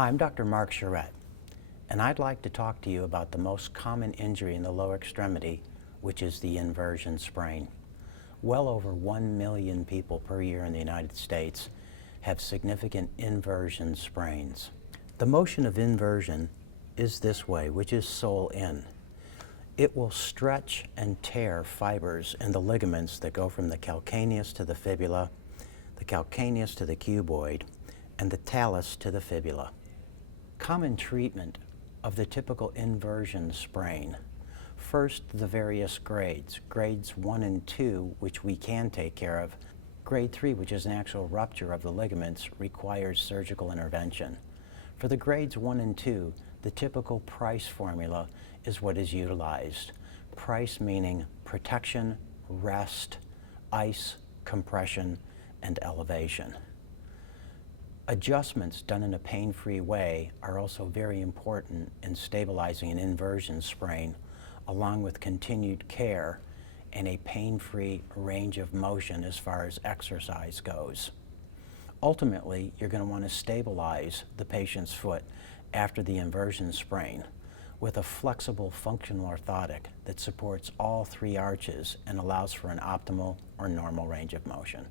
Hi, I'm Dr. Mark Charrette, and I'd like to talk to you about the most common injury in the lower extremity, which is the inversion sprain. Well over 1 million people per year in the United States have significant inversion sprains. The motion of inversion is this way, which is sole in. It will stretch and tear fibers in the ligaments that go from the calcaneus to the fibula, the calcaneus to the cuboid, and the talus to the fibula. Common treatment of the typical inversion sprain. First, the various grades. Grades 1 and 2, which we can take care of. Grade 3, which is an actual rupture of the ligaments, requires surgical intervention. For the grades 1 and 2, the typical Price formula is what is utilized. Price meaning protection, rest, ice, compression, and elevation. Adjustments done in a pain-free way are also very important in stabilizing an inversion sprain, along with continued care and a pain-free range of motion as far as exercise goes. Ultimately, you're going to want to stabilize the patient's foot after the inversion sprain with a flexible functional orthotic that supports all three arches and allows for an optimal or normal range of motion.